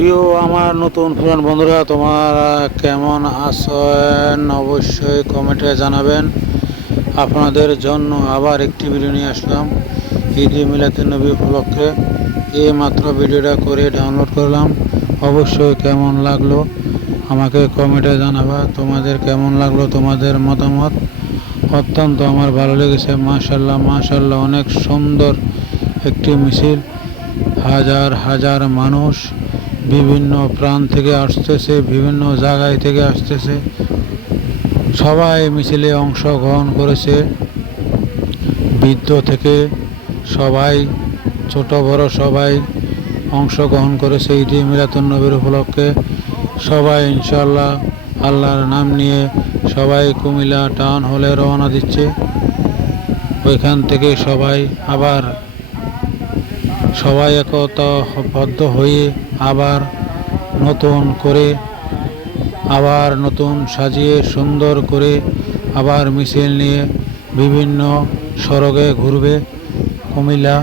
প্রিয় আমার নতুন পুরান বন্ধুরা, তোমরা কেমন আছেন অবশ্যই কমেন্টে জানাবেন। আপনাদের জন্য আবার একটি ভিডিও নিয়ে আসলাম। ঈদে মিলাতে নবী উপলক্ষে। এই মাত্র ভিডিওটা করে ডাউনলোড করলাম। অবশ্যই কেমন লাগল আমাকে কমেন্টে জানাবা। তোমাদের কেমন লাগল তোমাদের মতামত? অত্যন্ত আমার ভালো লেগেছে। মাশাল্লাহ মাশাল্লাহ অনেক সুন্দর একটি মিছিল। হাজার হাজার মানুষ বিভিন্ন প্রাণ থেকে আসতেছে, বিভিন্ন জায়গায় থেকে আসতেছে। সবাই মিছিলে অংশগ্রহণ করেছে। বৃদ্ধ থেকে সবাই, ছোট, বড় সবাই অংশগ্রহণ করেছে ঈদে মিলাতুন নবীর উপলক্ষে। সবাই ইনশাল্লাহ আল্লাহর নাম নিয়ে সবাই কুমিল্লা টাউন হলে রওনা দিচ্ছে। ওইখান থেকে সবাই আবার সবাই একতাবদ্ধ হয়ে আবার নতুন করে, আবার নতুন সাজিয়ে, সুন্দর করে আবার মিছিল নিয়ে বিভিন্ন সড়কে ঘুরবে কুমিল্লা।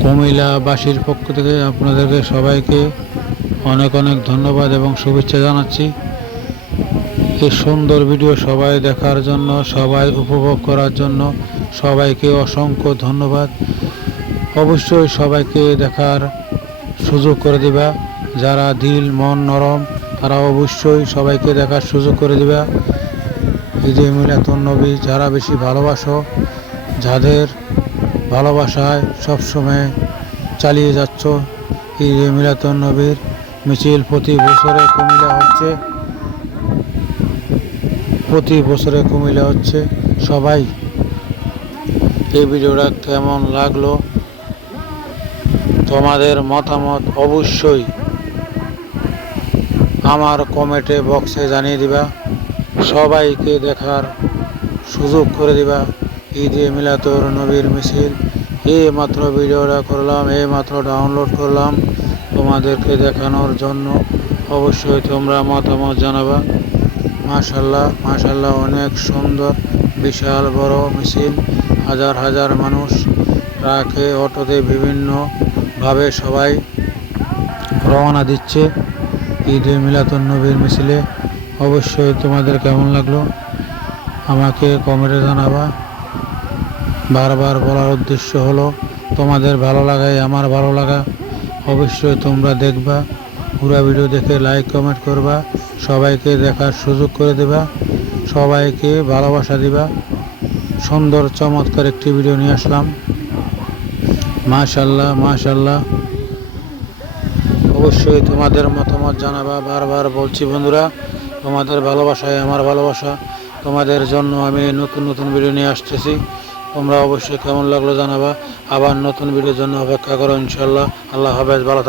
কুমিল্লাবাসীর পক্ষ থেকে আপনাদেরকে সবাইকে অনেক অনেক ধন্যবাদ এবং শুভেচ্ছা জানাচ্ছি। এই সুন্দর ভিডিও সবাই দেখার জন্য, সবাই উপভোগ করার জন্য সবাইকে অসংখ্য ধন্যবাদ। অবশ্যই সবাইকে দেখার সুযোগ করে দিবা। যারা দিল, মন নরম, তারা অবশ্যই সবাইকে দেখার সুযোগ করে দিবা। ঈদে মিলাতুন নবী, যারা বেশি ভালোবাসো, যাদের ভালোবাসায় সবসময় চালিয়ে যাচ্ছ, ঈদে মিলাতুন নবীর মিছিল প্রতি বছরে কুমিল্লা হচ্ছে, প্রতি বছরে কুমিল্লা হচ্ছে। সবাই এই ভিডিওটা কেমন লাগল? তোমাদের মতামত অবশ্যই আমার কমেন্টে বক্সে জানিয়ে দিবা। সবাইকে দেখার সুযোগ করে দিবা। ঈদে মিলাতুর নবীর মিছিল। এই মাত্র ভিডিওটা করলাম এই মাত্র ডাউনলোড করলাম। তোমাদেরকে দেখানোর জন্য অবশ্যই তোমরা মতামত জানাবা। মাশাল্লাহ মাশাল্লাহ অনেক সুন্দর, বিশাল বড় মিছিল। হাজার হাজার মানুষ ট্রাকে, অটোতে বিভিন্নভাবে সবাই রওনা দিচ্ছে ঈদে মিলাতুন নবীর মিছিলে। অবশ্যই তোমাদের কেমন লাগল? আমাকে কমেন্টে জানাবা। বারবার বলার উদ্দেশ্য হলো, তোমাদের ভালো লাগাই, আমার ভালো লাগা। অবশ্যই তোমরা দেখবা, পুরো ভিডিও দেখে লাইক কমেন্ট করবা, সবাইকে দেখার সুযোগ করে দেবা, সবাইকে ভালোবাসা দিবা। সুন্দর, চমৎকার একটি ভিডিও নিয়ে আসলাম। মাশাল্লাহ মাশাল্লাহ। অবশ্যই তোমাদের মতামত জানাবা, বারবার বলছি বন্ধুরা, তোমাদের ভালোবাসায় আমার ভালোবাসা। তোমাদের জন্য আমি নতুন নতুন ভিডিও নিয়ে আসতেছি। তোমরা অবশ্যই কেমন লাগল জানাবা। আবার নতুন ভিডিওর জন্য অপেক্ষা করো, ইনশাল্লাহ। আল্লাহ হাফেজ, ভালো।